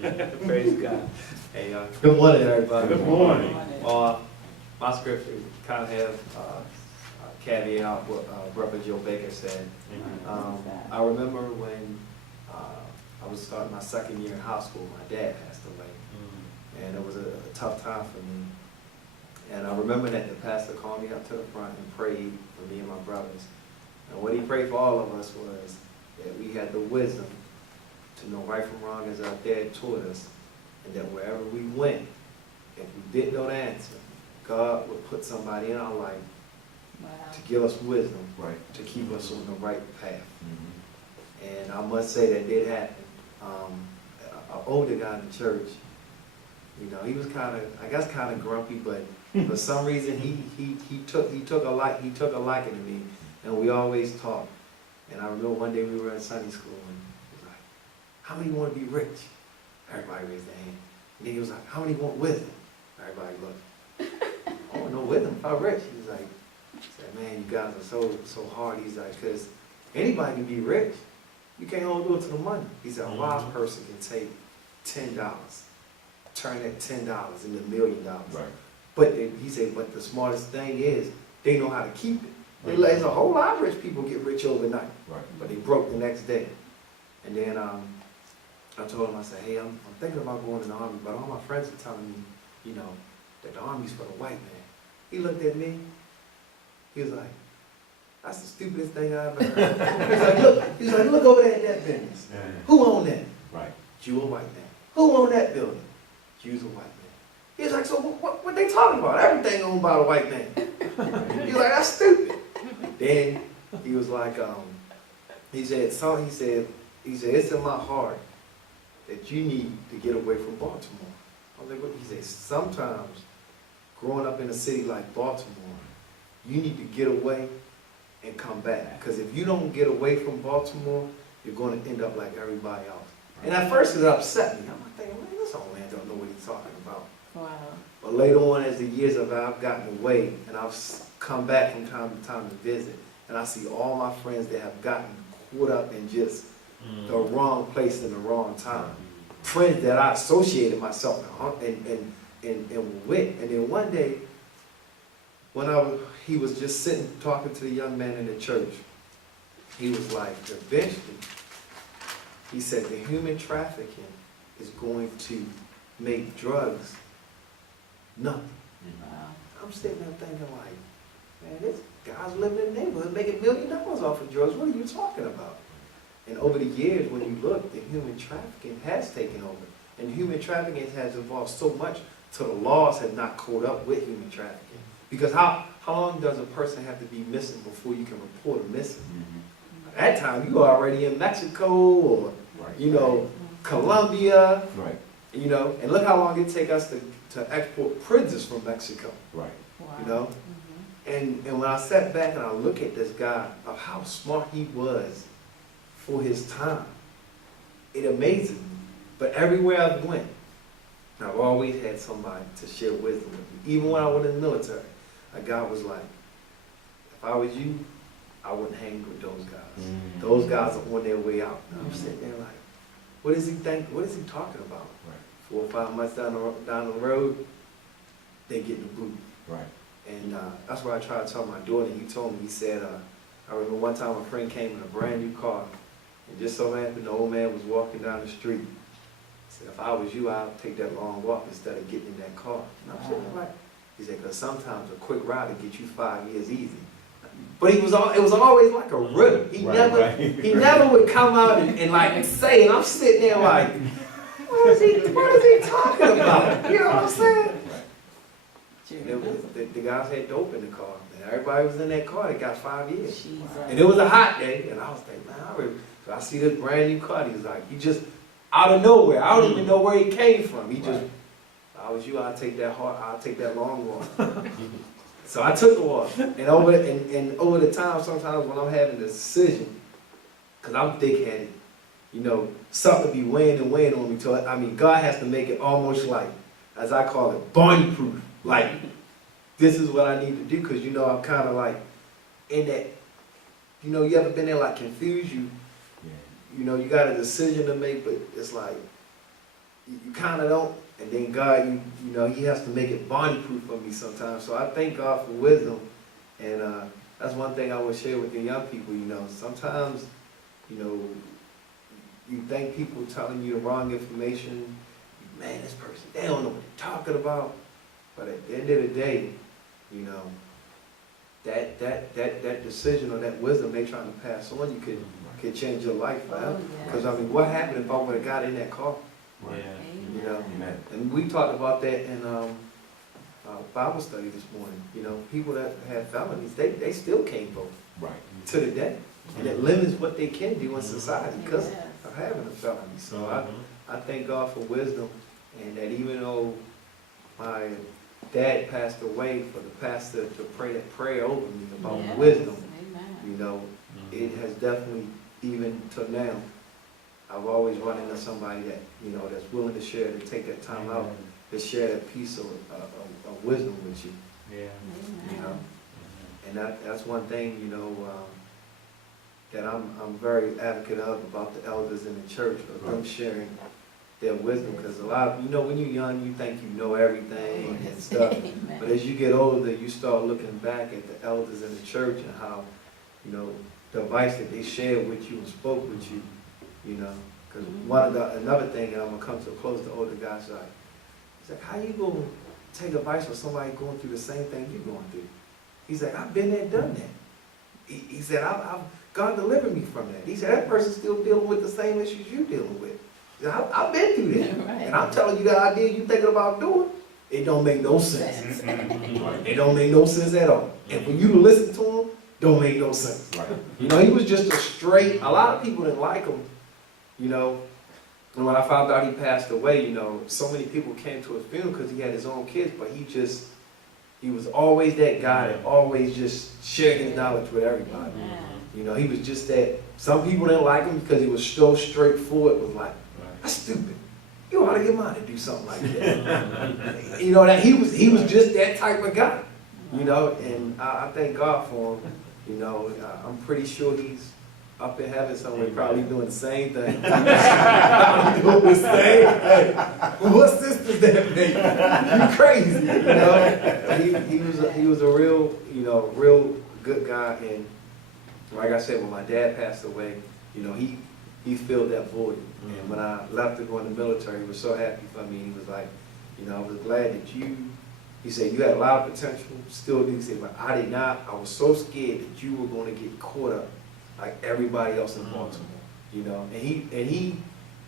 Praise God. Hey, good morning, everybody. Good morning. My scripture kind of have a caveat what Brother Joe Baker said. I remember when I was starting my second year in high school, my dad passed away, and it was a tough time for me. And I remember that the pastor called me up to the front and prayed for me and my brothers. And what he prayed for all of us was that we had the wisdom to know right from wrong as our dad taught us, and that wherever we went, if we didn't know the answer, God would put somebody in our life to give us wisdom, to keep us on the right path. And I must say that did happen. An older guy in the church, you know, he was kind of, I guess, kind of grumpy, but for some reason he took a liking to me, and we always talked. And I remember one day we were in Sunday school, and he was like, "How many want to be rich?" Everybody raised their hand. And then he was like, "How many want wisdom?" Everybody looked. "I want no wisdom. If I'm rich." He was like, "Man, you guys are so hard." He's like, "Because anybody can be rich. You can't hold on to the money." He said, "A wise person can take $10, turn that $10 into $1 million. But he said, but the smartest thing is they know how to keep it. There's a whole lot of rich people get rich overnight, but they broke the next day." And then I told him, I said, "Hey, I'm thinking about going in the Army, but all my friends are telling me, you know, that the Army's for the white man." He looked at me. He was like, "That's the stupidest thing I ever heard." He's like, look over there at that business. Who owned that? Jew or white man. Who owned that building? Jews or white man. He was like, "So what they talking about? Everything owned by the white man." He was like, "That's stupid." Then he was like, he said, "It's in my heart that you need to get away from Baltimore." I was like, "What?" He said, "Sometimes growing up in a city like Baltimore, you need to get away and come back. Because if you don't get away from Baltimore, you're going to end up like everybody else." And at first it upset me. I'm like thinking, "Man, this old man don't know what he's talking about." Wow. But later on, as the years I've gotten away, and I've come back from time to time to visit, and I see all my friends that have gotten caught up in just the wrong place in the wrong time. Friends that I associated myself with. And then one day, when he was just sitting talking to the young man in the church, he was like, eventually, he said, the human trafficking is going to make drugs nothing. Wow. I'm sitting there thinking like, man, this guy's living in the neighborhood making $1 million off of drugs. What are you talking about? And over the years, when you look, the human trafficking has taken over. And human trafficking has evolved so much till the laws have not caught up with human trafficking. Because how long does a person have to be missing before you can report them missing? At that time, you were already in Mexico or, you know, Colombia, you know, and look how long it take us to export prisoners from Mexico, Wow. you know? And when I sat back and I look at this guy, of how smart he was for his time, it amazes me. But everywhere I went, I've always had somebody to share wisdom with me. Even when I was in the military, a guy was like, if I was you, I wouldn't hang with those guys. Those guys are on their way out. And I'm sitting there like, what does he think? What is he talking about? 4 or 5 months down the road, they get in the boot. And that's why I tried to tell my daughter. He told me, he said, I remember one time a friend came in a brand new car, and just so happened the old man was walking down the street. He said, if I was you, I'd take that long walk instead of getting in that car. And I'm sitting there like, he said, because sometimes a quick ride will get you 5 years easy. But it was always like a riddle. He never would come out and like say, and I'm sitting there like, what is he talking about? You know what I'm saying? The guys had dope in the car, and everybody was in that car. They got 5 years, and it was a hot day. And I was thinking, man, so I see this brand new car. He's like, he just out of nowhere. I don't even know where he came from. He just, if I was you, I'll take that long walk. So I took the walk, and over the time, sometimes when I'm having a decision, because I'm thick-headed, you know, something be weighing on me. I mean, God has to make it almost like, as I call it, Barney-proof. Like, this is what I need to do, because, you know, I'm kind of like in that, you know, you ever been there like confused? You know, you got a decision to make, but it's like, you kind of don't, and then God, you know, he has to make it body-proof for me sometimes. So I thank God for wisdom, and that's one thing I would share with the young people, you know. Sometimes, you know, you think people telling you the wrong information, man, this person, they don't know what they're talking about. But at the end of the day, you know, that decision or that wisdom they trying to pass on, you could change your life forever. Because I mean, what happened if I would have got in that car? Yeah. You know, Amen. and we talked about that in Bible study this morning. You know, people that have felonies, they still can't vote Right. to the day, and it limits what they can do in society because of having a felony. So I thank God for wisdom, and that even though my dad passed away, for the pastor to pray that prayer over me about wisdom, you know, it has definitely, even till now, I've always run into somebody that, you know, that's willing to share, to take that time out, to share that piece of wisdom with you, Yeah. you know. And that's one thing, you know, that I'm very advocate of about the elders in the church, of them sharing their wisdom, because a lot of, you know, when you're young, you think you know everything and stuff, but as you get older, you start looking back at the elders in the church and how, you know, the advice that they shared with you and spoke with you, you know, because another thing, and I'm gonna come to a close, the older guys like, he's like, how you gonna take advice from somebody going through the same thing you're going through? He's like, I've been there, done that. He said, God delivered me from that. He said, that person's still dealing with the same issues you're dealing with. He said, I've been through that. And I'm telling you, that idea you thinking about doing, it don't make no sense. It don't make no sense at all. And for you to listen to him, don't make no sense. Right. You know, he was just a straight, a lot of people didn't like him, you know. And when I found out he passed away, you know, so many people came to his funeral because he had his own kids, but he was always that guy that always just shared his knowledge with everybody. You know, he was just that. Some people didn't like him because he was so straightforward, was like, that's stupid. You ought to get mine to do something like that. You know, that he was just that type of guy. You know, and I thank God for him. You know, I'm pretty sure he's up in heaven somewhere, probably doing the same thing. Probably doing the same thing. What sisters that make? You crazy, you know? He was a real, you know, real good guy. And like I said, when my dad passed away, you know, he filled that void. And when I left to go in the military, he was so happy for me. He was like, you know, I was glad that he said, you had a lot of potential, still do. He said, but I did not. I was so scared that you were going to get caught up like everybody else in Baltimore, you know. And he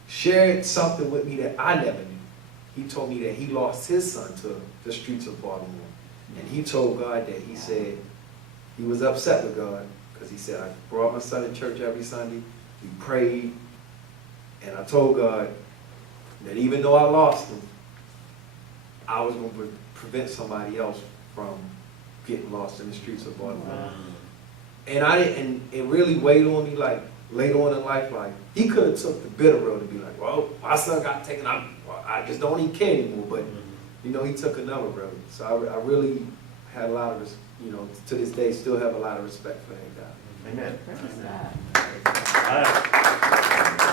shared something with me that I never knew. He told me that he lost his son to the streets of Baltimore. And he told God that, he said, he was upset with God because he said, I brought my son to church every Sunday, we prayed, and I told God that even though I lost him, I was going to prevent somebody else from getting lost in the streets of Baltimore. And it really weighed on me, like, later on in life, like, he could have took the bitter road to be like, well, my son got taken out, I just don't even care anymore, but, you know, he took another road. So I really had a lot of, you know, to this day, still have a lot of respect for that guy. Amen. All right.